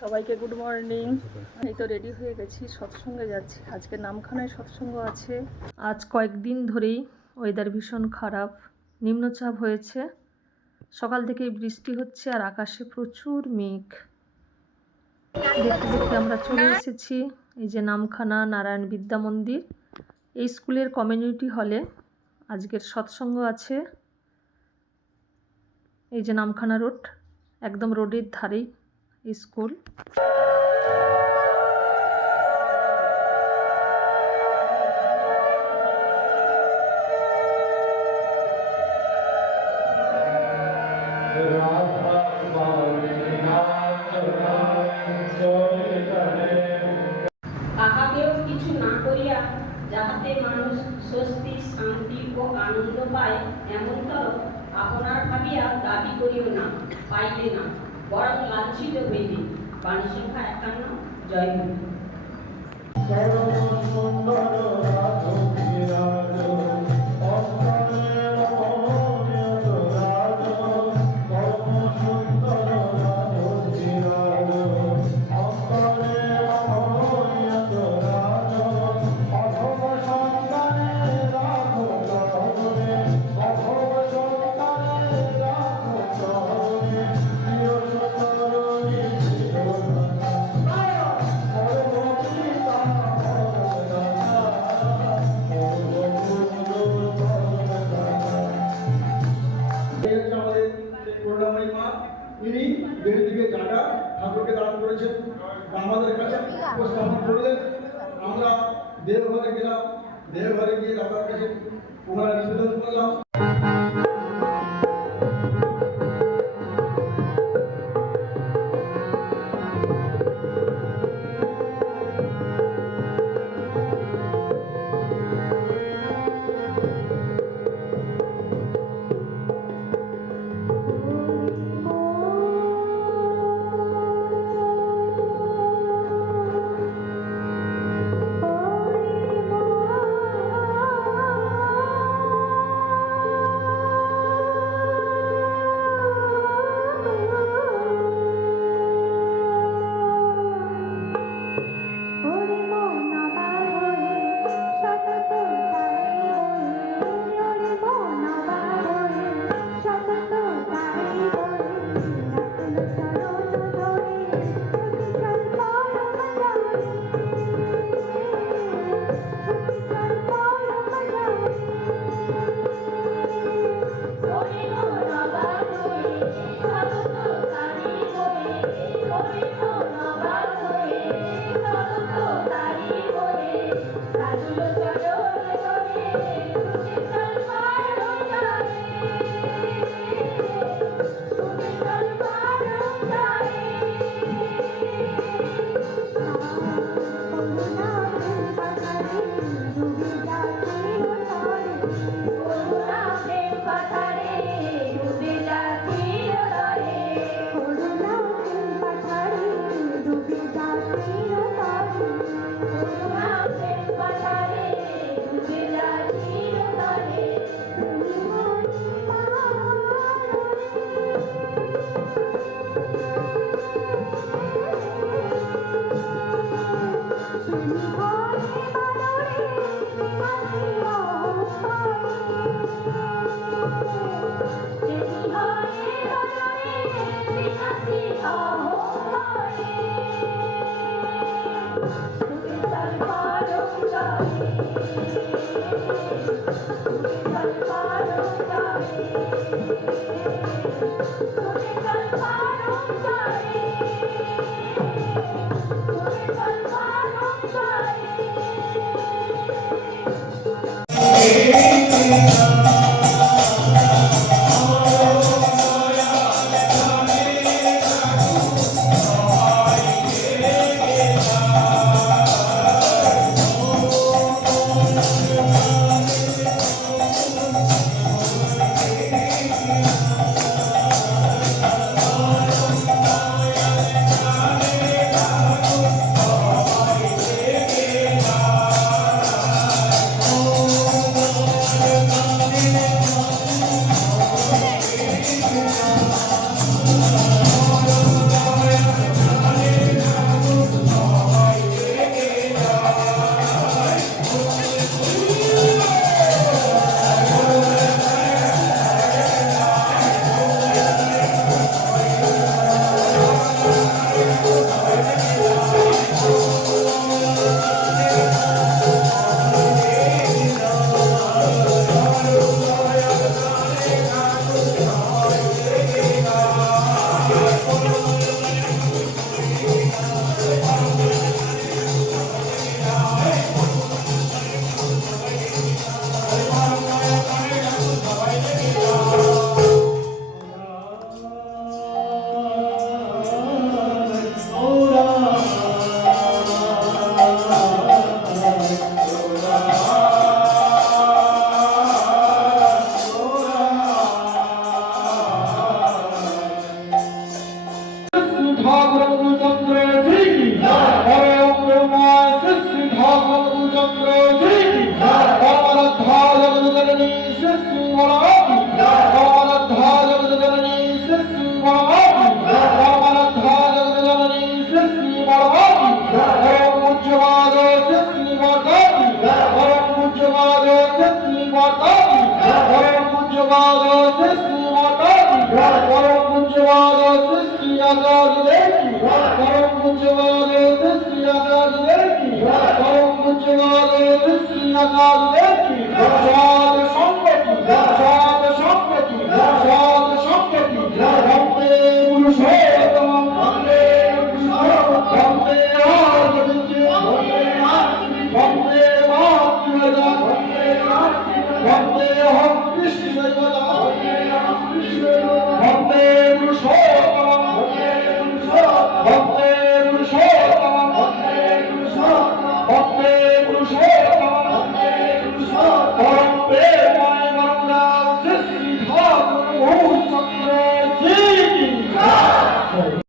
সবাইকে good morning. এই তো রেডি হয়ে গেছি, সৎসঙ্গে যাচ্ছি। আজকে নামখানায় সৎসঙ্গ আছে। আজ কয়েকদিন ধরেই ওয়েদার ভীষণ খারাপ, নিম্নচাপ হয়েছে, সকাল থেকেই বৃষ্টি হচ্ছে আর আকাশে প্রচুর মেঘ। দেখতে দেখতে আমরা চলে এসেছি এই যে নামখানা নারায়ণ বিদ্যা মন্দির। এই স্কুলের কমিউনিটি হলে আজকের সৎসঙ্গ আছে। এই যে নামখানা রোড, একদম রোডের ধারেই স্কুল। কাহাকেও কিছু না করিয়া যাহাতে মানুষ স্বস্তি শান্তি ও আনন্দ পায়, এমনতর আপনার ভাবিয়া দাবি করিও না, পাইলে না, বরং লাঞ্ছিত হইবে। বাণী সংখ্যা 51। জয় গুরু। তিনি দেড় দিকে জায়গা ঠাকুরকে দান করেছেন, আমাদের কাছে উপস্থাপন করলেন। আমরা দেওঘরে গেলাম, দেওঘরে গিয়ে দাদার কাছে ওনারা নিবেদন করলাম। পূজ্যপাদ শ্রী মাতা পরম পূজ্যপাদ শ্রী আচার্যদেব